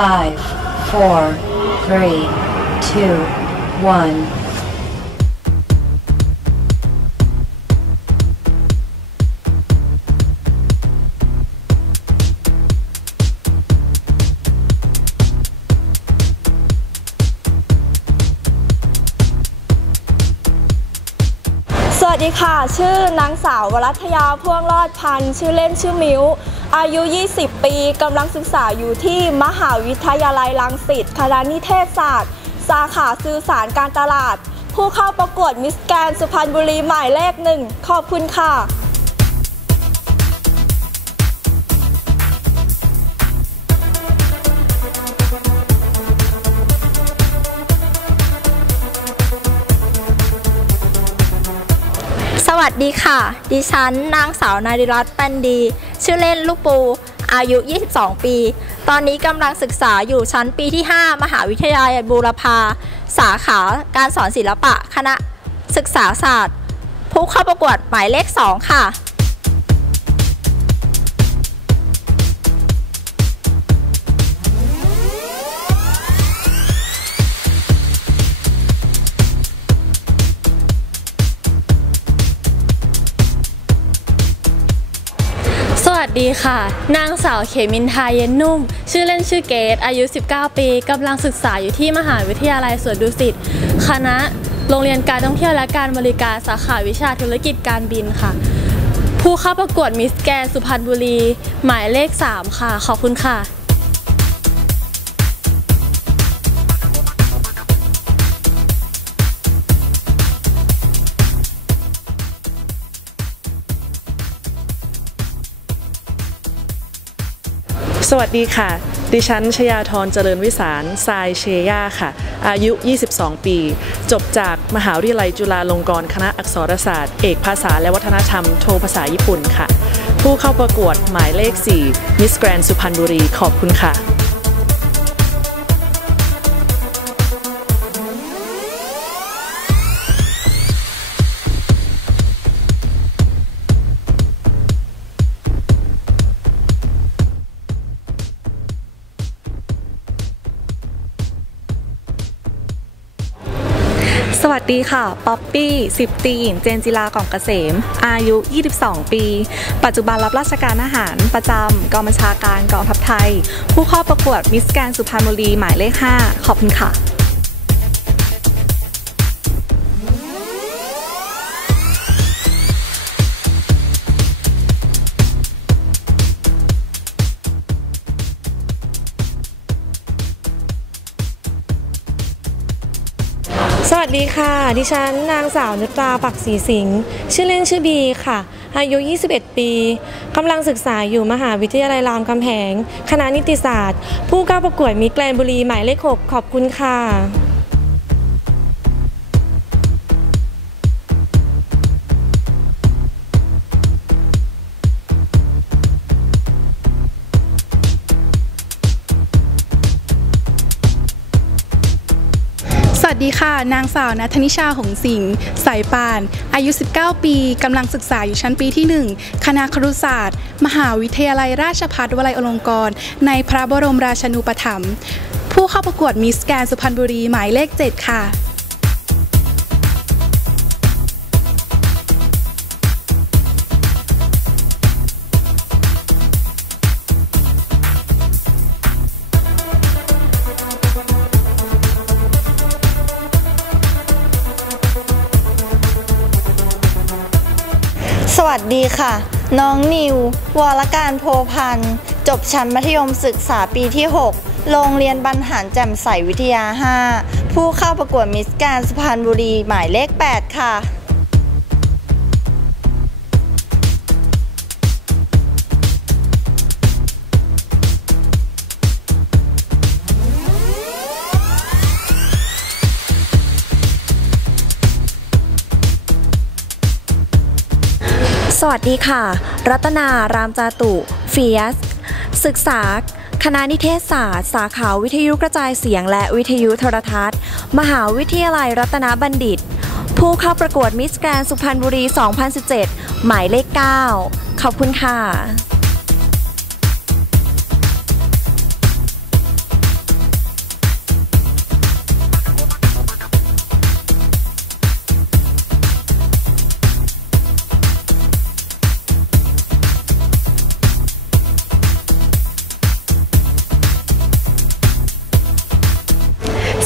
five, four, three, two, one. สวัสดีค่ะ ชื่อนางสาววรัตยาพ่วงรอดพันธ์ชื่อเล่นชื่อมิว อายุ 20 ปีกำลังศึกษาอยู่ที่มหาวิทยาลัยรังสิตคณะนิเทศศาสตร์ สาขาสื่อสารการตลาด ผู้เข้าประกวดมิสแกนสุพรรณบุรีหมายเลขหนึ่งขอบคุณค่ะ สดีค่ะ ดิฉันนางสาวนาริรัตน์ปันดี ชื่อเล่นลูกปู อายุ 22 ปี ตอนนี้กำลังศึกษาอยู่ชั้นปีที่ 5 มหาวิทยาลัยบูรพา สาขาการสอนศิลปะ คณะศึกษาศาสตร์ ผู้เข้าประกวดหมายเลข 2 ค่ะ วัสดีค่ะ นางสาวเขมินทาเย็นนุ่ม ชื่อเล่นชื่อเกตอายุ 19 ปีกำลังศึกษาอยู่ที่มหาวิทยาลัยสวนดุสิตคณะโรงเรียนการท่องเที่ยวและการบริการสาขาวิชาธุรกิจการบินค่ะ ผู้เข้าประกวดมิสแกนสุพรรณบุรี หมายเลข 3 ค่ะ ขอบคุณค่ะ สวัสดีค่ะ ดิฉันชยาธรเจริญวิสารทรายเชย่าค่ะ อายุ 22 ปี จบจากมหาวิทยาลัยจุฬาลงกรณ์คณะอักษรศาสตร์ เอกภาษาและวัฒนธรรม โทภาษาญี่ปุ่นค่ะ ผู้เข้าประกวดหมายเลข4มิสแกรนสุพรรณบุรี ขอบคุณค่ะ สวัสดีค่ะ ป๊อปปี้ สิบตีหญิงเจนจิลากล่องเกษม อายุ 22 ปี ปัจจุบันรับราชการอาหารประจำกองบัญชาการกองทัพไทย ผู้เข้าประกวดมิสแกนสุพรรณบุรีหมายเลข 5 ขอบคุณค่ะ สวัสดีค่ะ ดิฉันนางสาวนุตราปักศรีสิงห์ชื่อเล่นชื่อบีค่ะ อายุ 21 ปีกำลังศึกษาอยู่มหาวิทยาลัยรามคำแหง คณะนิติศาสตร์ ผู้ก้าประกวดมิแกลนบุรีหมายเลข 6 ขอบคุณค่ะ ดีค่ะ นางสาวนัทนิชาหงสิงห์สายปาน อายุ 19 ปีกำลังศึกษาอยู่ชั้นปีที่ 1 คณะครุศาสตร์ มหาวิทยาลัยราชภัฏวลัยอลงกรณ์ในพระบรมราชานูปถัมภ์ผู้เข้าประกวดมิสแกรนสุพรรณบุรีหมายเลข 7 ค่ะ สวัสดีค่ะ น้องนิว วรการโพพันธ์ จบชั้นมัธยมศึกษาปีที่ 6 โรงเรียนบรรหารแจ่มใสวิทยา 5 ผู้เข้าประกวดมิสการสุพรรณบุรีหมายเลข 8 ค่ะ สวัสดีค่ะ รัตนารามจาตุเฟียส ศึกษา คณะนิเทศศาสตร์ สาขาวิทยุกระจายเสียง และวิทยุโทรทัศน์ มหาวิทยาลัยรัตนบัณฑิต ผู้เข้าประกวดมิสแกรนสุพรรณบุรี 2017 หมายเลข 9 ขอบคุณค่ะ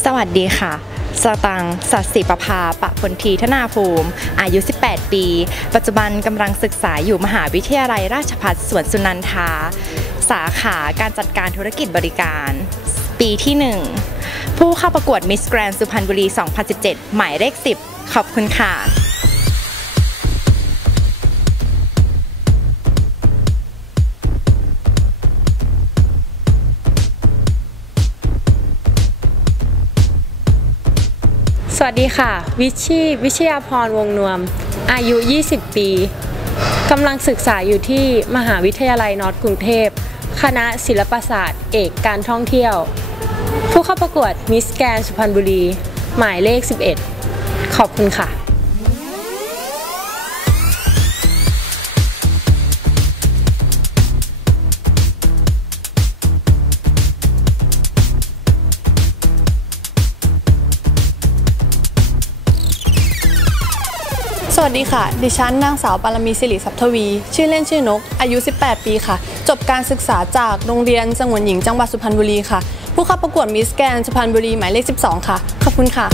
สวัสดีค่ะ สตังสัตสิประภา ปะพลทีธนาภูมิ อายุ 18 ปี ปัจจุบันกำลังศึกษาอยู่มหาวิทยาลัยราชภัฏสวนสุนันทา สาขาการจัดการธุรกิจบริการ ปีที่ 1 ผู้เข้าประกวดมิสแกรนสุพรรณบุรี 2017 หมายเลข 10 ขอบคุณค่ะ วัสดีค่ะ วิชีวิชยาพรวงนวม อายุ 20 ปีกำลังศึกษาอยู่ที่มหาวิทยาลัยนอร์ทกรุงเทพ คณะศิลปศาสตร์ เอกการท่องเที่ยว ผู้เข้าประกวดมิสแกนสุพรรณบุรี หมายเลข 11 ขอบคุณค่ะ สวัสดีค่ะ ดิฉันนางสาวปารมีสิริสัพทวี ชื่อเล่นชื่อนก อายุ 18 ปีค่ะ จบการศึกษาจากโรงเรียนสงวนหญิงจังหวัดสุพรรณบุรีค่ะ ผู้เข้าประกวดมิสแกนสุพรรณบุรีหมายเลข 12 ค่ะ ขอบคุณค่ะ